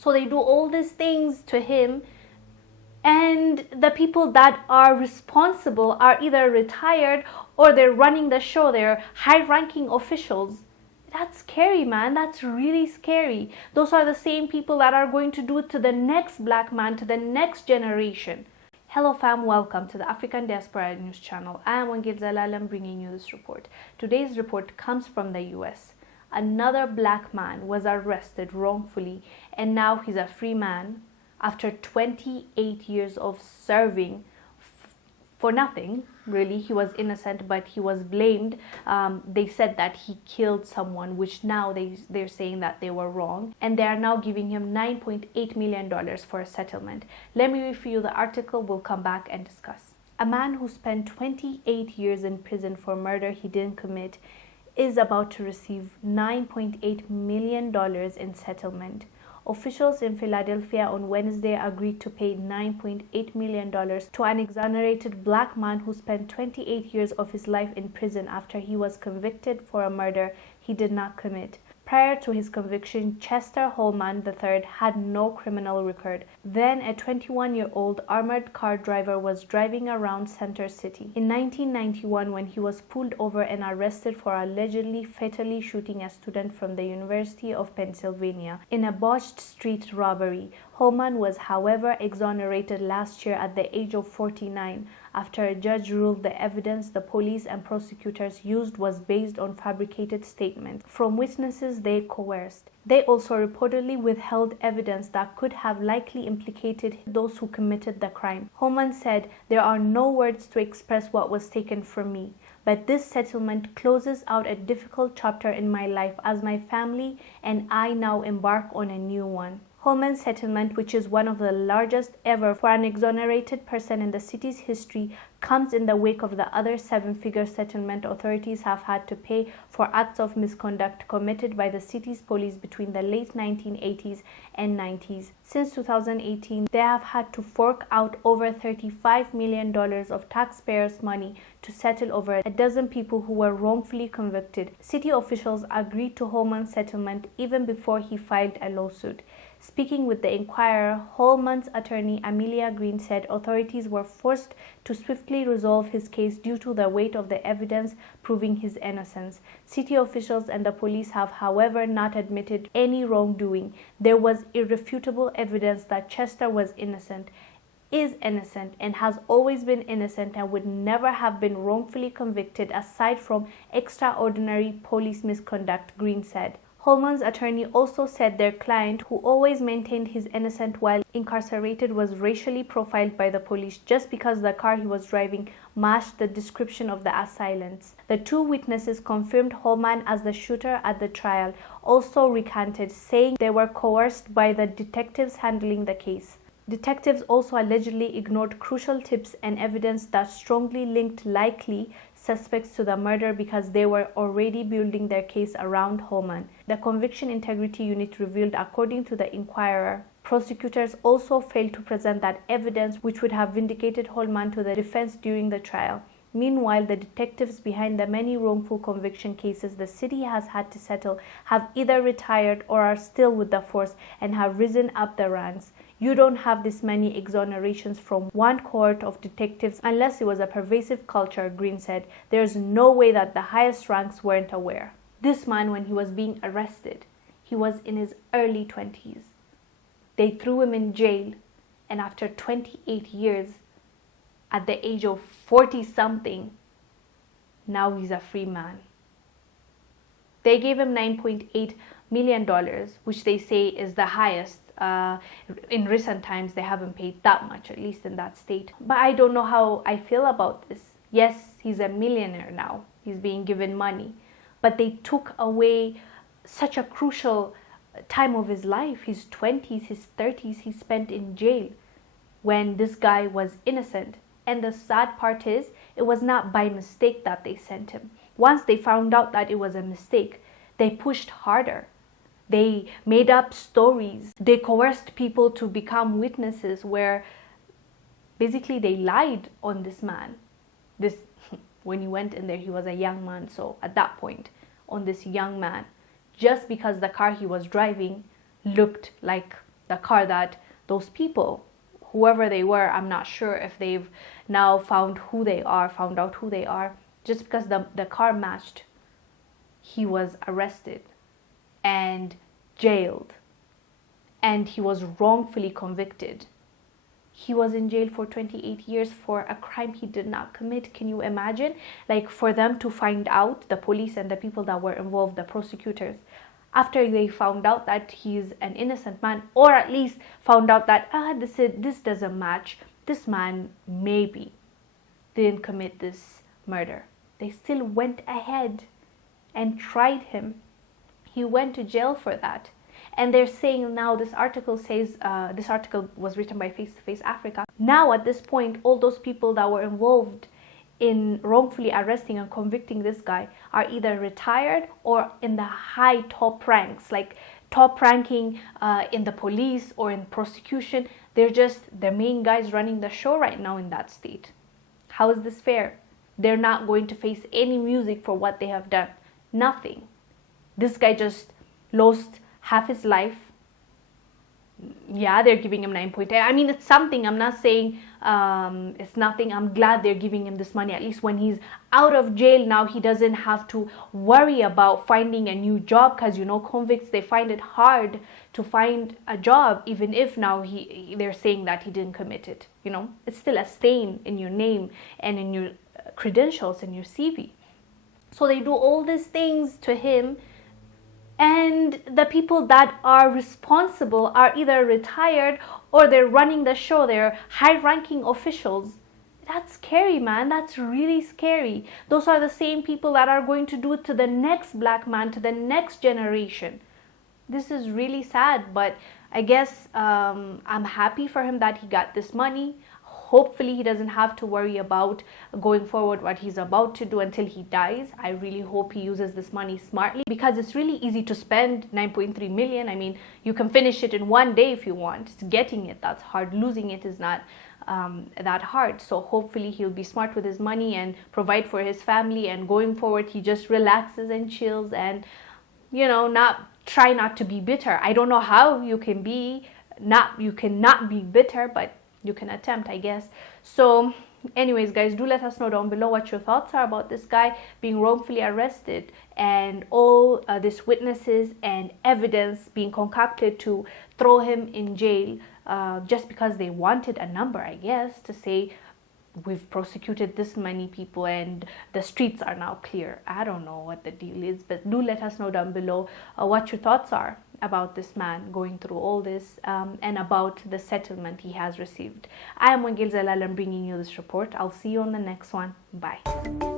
So they do all these things to him, and the people that are responsible are either retired or they're running the show. They're high-ranking officials. That's scary, man. That's really scary. Those are the same people that are going to do it to the next black man, to the next generation. Hello fam, welcome to the African Diaspora News Channel. I am Wongel Zelalem bringing you this report. Today's report comes from the US. Another black man was arrested wrongfully and now he's a free man after 28 years of serving for nothing. Really, he was innocent, but he was blamed. They said that he killed someone, which now they're saying that they were wrong, and they are now giving him $9.8 million for a settlement. Let me read for you the article. We'll come back and discuss. A man who spent 28 years in prison for murder he didn't commit is about to receive $9.8 million in settlement. Officials in Philadelphia on Wednesday agreed to pay $9.8 million to an exonerated black man who spent 28 years of his life in prison after he was convicted for a murder he did not commit. Prior to his conviction, Chester Holman III had no criminal record. Then a 21-year-old armored car driver was driving around Center City. In 1991, when he was pulled over and arrested for allegedly fatally shooting a student from the University of Pennsylvania in a botched street robbery, Holman was, however, exonerated last year at the age of 49 after a judge ruled the evidence the police and prosecutors used was based on fabricated statements from witnesses they coerced. They also reportedly withheld evidence that could have likely implicated those who committed the crime. Holman said, "There are no words to express what was taken from me, but this settlement closes out a difficult chapter in my life as my family and I now embark on a new one." Holman's settlement, which is one of the largest ever for an exonerated person in the city's history, comes in the wake of the other seven-figure settlement authorities have had to pay for acts of misconduct committed by the city's police between the late 1980s and 90s. Since 2018, they have had to fork out over $35 million of taxpayers' money to settle over a dozen people who were wrongfully convicted. City officials agreed to Holman's settlement even before he filed a lawsuit. Speaking with the Inquirer, Holman's attorney Amelia Green said authorities were forced to swiftly resolve his case due to the weight of the evidence proving his innocence. City officials and the police have, however, not admitted any wrongdoing. There was irrefutable evidence that Chester was innocent, is innocent, and has always been innocent and would never have been wrongfully convicted aside from extraordinary police misconduct, Green said. Holman's attorney also said their client, who always maintained his innocence while incarcerated, was racially profiled by the police just because the car he was driving matched the description of the assailants. The two witnesses confirmed Holman as the shooter at the trial also recanted, saying they were coerced by the detectives handling the case. Detectives also allegedly ignored crucial tips and evidence that strongly linked likely suspects to the murder because they were already building their case around Holman. The Conviction Integrity Unit revealed, according to the Inquirer, prosecutors also failed to present that evidence which would have vindicated Holman to the defense during the trial. Meanwhile, the detectives behind the many wrongful conviction cases the city has had to settle have either retired or are still with the force and have risen up the ranks. You don't have this many exonerations from one cohort of detectives unless it was a pervasive culture, Green said. There's no way that the highest ranks weren't aware. This man, when he was being arrested, he was in his early 20s. They threw him in jail, and after 28 years, at the age of 40-something, now he's a free man. They gave him $9.8 million, which they say is the highest. In recent times, they haven't paid that much, at least in that state. But I don't know how I feel about this. Yes, he's a millionaire now. He's being given money. But they took away such a crucial time of his life. His 20s, his 30s, he spent in jail when this guy was innocent. And the sad part is, it was not by mistake that they sent him. Once they found out that it was a mistake, they pushed harder. They made up stories. They coerced people to become witnesses where basically they lied on this man. When he went in there, he was a young man. So at that point, on this young man, just because the car he was driving looked like the car that those people, whoever they were, I'm not sure if they've now found out who they are, just because the car matched, he was arrested and jailed, and he was wrongfully convicted. He was in jail for 28 years for a crime he did not commit. Can you imagine? Like, for them to find out, the police and the people that were involved, the prosecutors, after they found out that he's an innocent man, or at least found out that this doesn't match, this man maybe didn't commit this murder, they still went ahead and tried him. He went to jail for that. And they're saying now, this article says, this article was written by Face to Face Africa. Now at this point, all those people that were involved in wrongfully arresting and convicting this guy are either retired or in the high top ranks, like top ranking in the police or in prosecution. They're just the main guys running the show right now in that state. How is this fair? They're not going to face any music for what they have done. Nothing. This guy just lost half his life. Yeah, they're giving him 9.8. I mean, it's something. I'm not saying it's nothing. I'm glad they're giving him this money. At least when he's out of jail now, he doesn't have to worry about finding a new job, because, you know, convicts, they find it hard to find a job, even if now they're saying that he didn't commit it. You know, it's still a stain in your name and in your credentials and your CV. So they do all these things to him, and the people that are responsible are either retired or they're running the show. They're high-ranking officials. That's scary, man. That's really scary. Those are the same people that are going to do it to the next black man, to the next generation. This is really sad, but I guess I'm happy for him that he got this money. Hopefully he doesn't have to worry about going forward what he's about to do until he dies. I really hope he uses this money smartly, because it's really easy to spend 9.3 million. I mean, you can finish it in one day if you want. It's getting it that's hard. Losing it is not that hard. So hopefully he'll be smart with his money and provide for his family, and going forward he just relaxes and chills and, you know, try not to be bitter. I don't know how you can not be bitter, but you can attempt, I guess. So anyways, guys, do let us know down below what your thoughts are about this guy being wrongfully arrested and all these witnesses and evidence being concocted to throw him in jail just because they wanted a number, I guess, to say we've prosecuted this many people and the streets are now clear. I don't know what the deal is, but do let us know down below what your thoughts are about this man going through all this and about the settlement he has received. I am Wongel Zelalem bringing you this report. I'll see you on the next one. Bye.